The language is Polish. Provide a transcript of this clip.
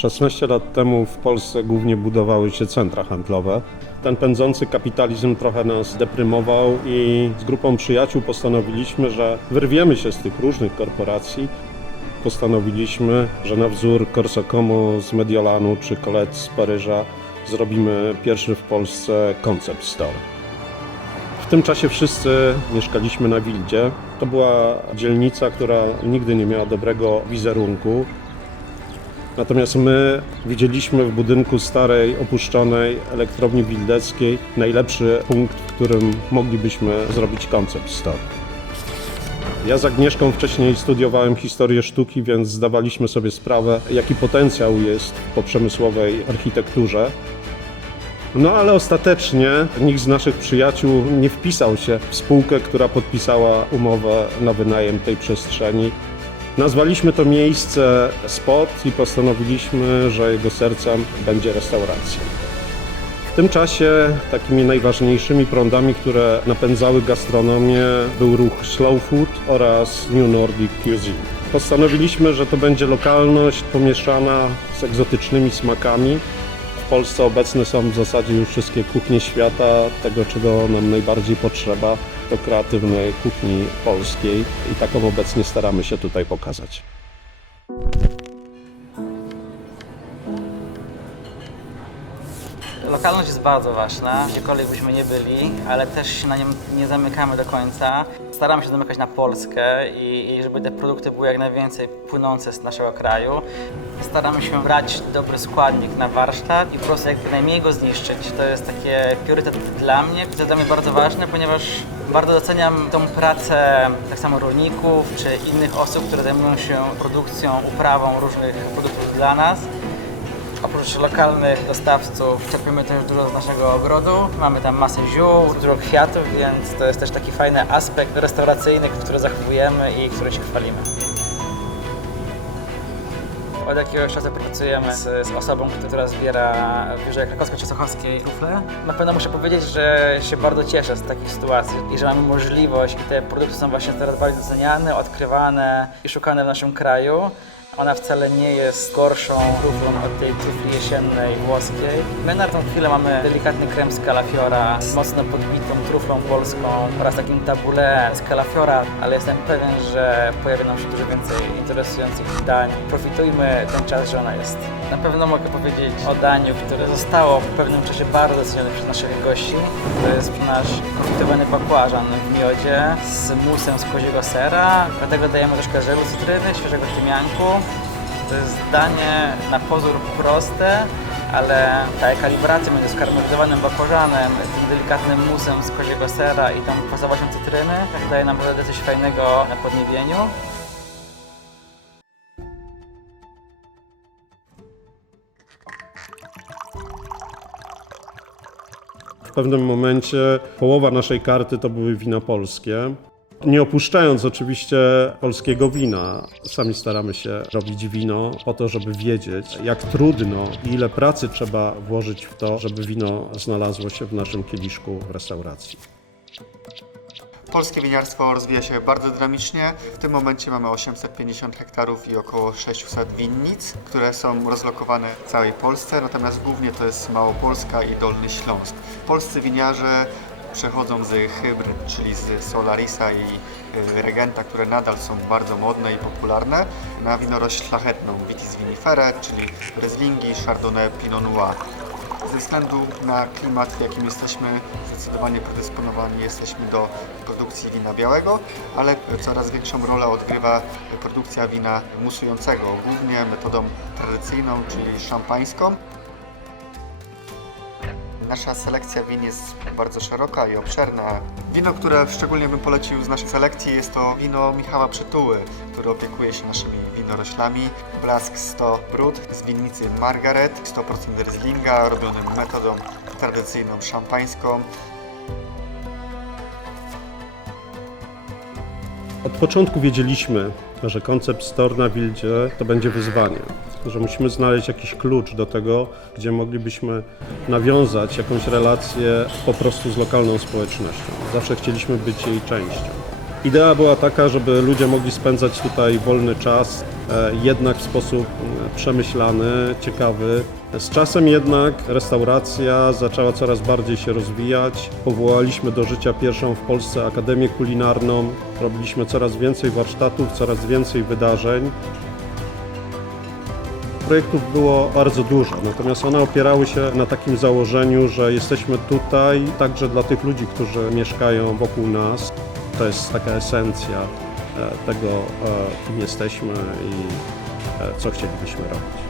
16 lat temu w Polsce głównie budowały się centra handlowe. Ten pędzący kapitalizm trochę nas deprymował i z grupą przyjaciół postanowiliśmy, że wyrwiemy się z tych różnych korporacji. Postanowiliśmy, że na wzór Corso Como z Mediolanu czy Colette z Paryża zrobimy pierwszy w Polsce concept store. W tym czasie wszyscy mieszkaliśmy na Wildzie. To była dzielnica, która nigdy nie miała dobrego wizerunku. Natomiast my widzieliśmy w budynku starej, opuszczonej elektrowni wildeckiej najlepszy punkt, w którym moglibyśmy zrobić concept store. Ja z Agnieszką wcześniej studiowałem historię sztuki, więc zdawaliśmy sobie sprawę, jaki potencjał jest w poprzemysłowej architekturze. No ale ostatecznie nikt z naszych przyjaciół nie wpisał się w spółkę, która podpisała umowę na wynajem tej przestrzeni. Nazwaliśmy to miejsce Spot i postanowiliśmy, że jego sercem będzie restauracja. W tym czasie takimi najważniejszymi prądami, które napędzały gastronomię, był ruch Slow Food oraz New Nordic Cuisine. Postanowiliśmy, że to będzie lokalność pomieszana z egzotycznymi smakami. W Polsce obecne są w zasadzie już wszystkie kuchnie świata, tego czego nam najbardziej potrzeba, do kreatywnej kuchni polskiej i taką obecnie staramy się tutaj pokazać. Lokalność jest bardzo ważna, gdziekolwiek byśmy nie byli, ale też się na nią nie zamykamy do końca. Staramy się zamykać na Polskę i żeby te produkty były jak najwięcej płynące z naszego kraju. Staramy się brać dobry składnik na warsztat i po prostu jak najmniej go zniszczyć. To jest takie priorytet dla mnie. To jest dla mnie bardzo ważne, ponieważ bardzo doceniam tą pracę tak samo rolników czy innych osób, które zajmują się produkcją, uprawą różnych produktów dla nas. Oprócz lokalnych dostawców czerpiemy też dużo z naszego ogrodu. Mamy tam masę ziół, dużo kwiatów, więc to jest też taki fajny aspekt restauracyjny, który zachowujemy i który się chwalimy. Od jakiegoś czasu pracujemy z osobą, która zbiera w Biurze Krakowsko-Częstochowskiej trufle. Na pewno muszę powiedzieć, że się bardzo cieszę z takich sytuacji i że mamy możliwość i te produkty są właśnie coraz bardziej doceniane, odkrywane i szukane w naszym kraju. Ona wcale nie jest gorszą truflą od tej trufli jesiennej włoskiej. My na tą chwilę mamy delikatny krem z kalafiora z mocno podbitą truflą polską oraz takim tabule z kalafiora, ale jestem pewien, że pojawi nam się dużo więcej interesujących dań. Profitujmy ten czas, że ona jest. Na pewno mogę powiedzieć o daniu, które zostało w pewnym czasie bardzo docenione przez naszych gości. To jest nasz konfitowany bakłażan w miodzie z musem z koziego sera. Do tego dajemy troszkę żelu cytryny, świeżego tymianku. To jest danie na pozór proste, ale ta kalibracja między skarmelizowanym bakłażanem, tym delikatnym musem z koziego sera i tą kwasowością cytryny tak daje nam naprawdę coś fajnego na podniebieniu. W pewnym momencie połowa naszej karty to były wina polskie. Nie opuszczając oczywiście polskiego wina, sami staramy się robić wino po to, żeby wiedzieć, jak trudno i ile pracy trzeba włożyć w to, żeby wino znalazło się w naszym kieliszku w restauracji. Polskie winiarstwo rozwija się bardzo dynamicznie. W tym momencie mamy 850 hektarów i około 600 winnic, które są rozlokowane w całej Polsce, natomiast głównie to jest Małopolska i Dolny Śląsk. Polscy winiarze przechodzą z hybryd, czyli z Solarisa i Regenta, które nadal są bardzo modne i popularne, na winorośl szlachetną Vitis vinifera, czyli Rieslingi, Chardonnay, Pinot Noir. Ze względu na klimat, w jakim jesteśmy, zdecydowanie predysponowani jesteśmy do produkcji wina białego, ale coraz większą rolę odgrywa produkcja wina musującego, głównie metodą tradycyjną, czyli szampańską. Nasza selekcja win jest bardzo szeroka i obszerna. Wino, które szczególnie bym polecił z naszej selekcji, jest to wino Michała Przytuły, który opiekuje się naszymi winoroślami. Blask 100 Brut z winnicy Margaret, 100% Rieslinga, robionym metodą tradycyjną szampańską. Od początku wiedzieliśmy, że koncept store na Wildzie to będzie wyzwanie, że musimy znaleźć jakiś klucz do tego, gdzie moglibyśmy nawiązać jakąś relację po prostu z lokalną społecznością. Zawsze chcieliśmy być jej częścią. Idea była taka, żeby ludzie mogli spędzać tutaj wolny czas, jednak w sposób przemyślany, ciekawy. Z czasem jednak restauracja zaczęła coraz bardziej się rozwijać. Powołaliśmy do życia pierwszą w Polsce Akademię Kulinarną. Robiliśmy coraz więcej warsztatów, coraz więcej wydarzeń. Projektów było bardzo dużo, natomiast one opierały się na takim założeniu, że jesteśmy tutaj także dla tych ludzi, którzy mieszkają wokół nas. To jest taka esencja tego, kim jesteśmy i co chcielibyśmy robić.